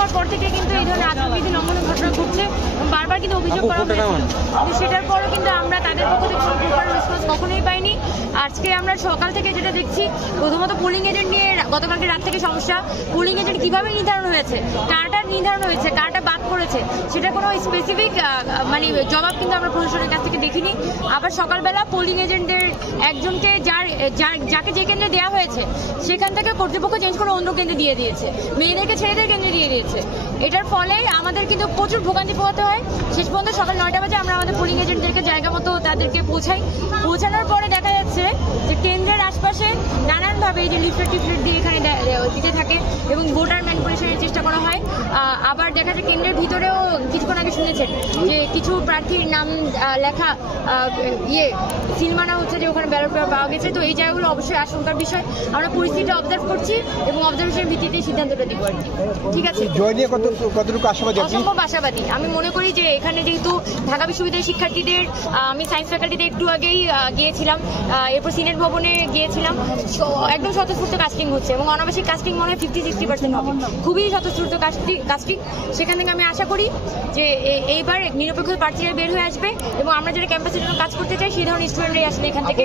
হওয়ার পর থেকে কিন্তু এই ধরনের আত্মবিধি লঙ্ঘনের ঘটনা ঘটছে, বারবার কিন্তু অভিযোগ করা হয়েছিল, কিন্তু সেটার পরও কিন্তু আমরা তাদের পক্ষ থেকে কোনো প্রপার রেসপন্স কখনোই পাইনি। আজকে আমরা সকাল থেকে যেটা দেখছি, প্রথমত পোলিং এজেন্ট নিয়ে গতকালকে রাত থেকে সমস্যা। পোলিং এজেন্ট কীভাবে নির্ধারণ হয়েছে, কারটা নির্ধারণ হয়েছে, কারটা বাদ পড়েছে, সেটা কোনো স্পেসিফিক মানে জবাব কিন্তু আমরা প্রশাসনের কাছ থেকে দেখিনি। আবার সকালবেলা পোলিং এজেন্টদের একজনকে যাকে যে কেন্দ্রে দেওয়া হয়েছে সেখান থেকে কর্তৃপক্ষ চেঞ্জ করে অন্য কেন্দ্রে দিয়ে দিয়েছে, মেয়েদেরকে ছেলেদের কেন্দ্রে দিয়ে দিয়েছে। এটার ফলে আমাদের কিন্তু প্রচুর ভোগান্তি পোহাতে হয়। শেষ পর্যন্ত সকাল 9টা বাজে আমরা আমাদের পোলিং এজেন্টদেরকে জায়গা মতো তাদেরকে পৌঁছানোর পরে দেখা যাচ্ছে যে কেন্দ্রের আশপাশে নানানভাবে এই যে লিফলেট দিয়ে এখানে দিতে থাকে এবং ভোটার ম্যানিপুলেশনের চেষ্টা করা হয়। আবার দেখা যায় কেন্দ্রের ভিতরেও কিছুক্ষণ আগে শুনেছেন যে কিছু প্রার্থীর নাম লেখা সিল মানা হচ্ছে, যে ওখানে ব্যালট পেপার পাওয়া গেছে। তো এই জায়গাগুলো অবশ্যই আশঙ্কার বিষয়। আমরা পরিস্থিতিটা অবজার্ভ করছি এবং অবজারভেশনের ভিত্তিতে সিদ্ধান্তটা দিব আর কি। ঠিক আছে, কতটুকু আশাবাদী? অসম্ভব আশাবাদী। আমি মনে করি যে এখানে যেহেতু ঢাকা বিশ্ববিদ্যালয়ের শিক্ষার্থীদের, আমি সায়েন্স ফ্যাকাল্টিতে একটু আগেই গিয়েছিলাম, এরপর সিনেট ভবনে গিয়েছিলাম, একদম স্বতঃস্ফূর্ত কাস্টিং হচ্ছে এবং অনাবাসিক কাস্টিং মনে হয় 50-60% হবে, খুবই স্বতঃস্ফূর্ত কাস্টিং। সেখান থেকে আমি আশা করি যে এইবার নিরপেক্ষ প্রার্থীরা বের হয়ে আসবে এবং আমরা যারা ক্যাম্পাসের জন্য কাজ করতে চাই সেই ধরনের স্টুডেন্টরাই আসলে এখান থেকে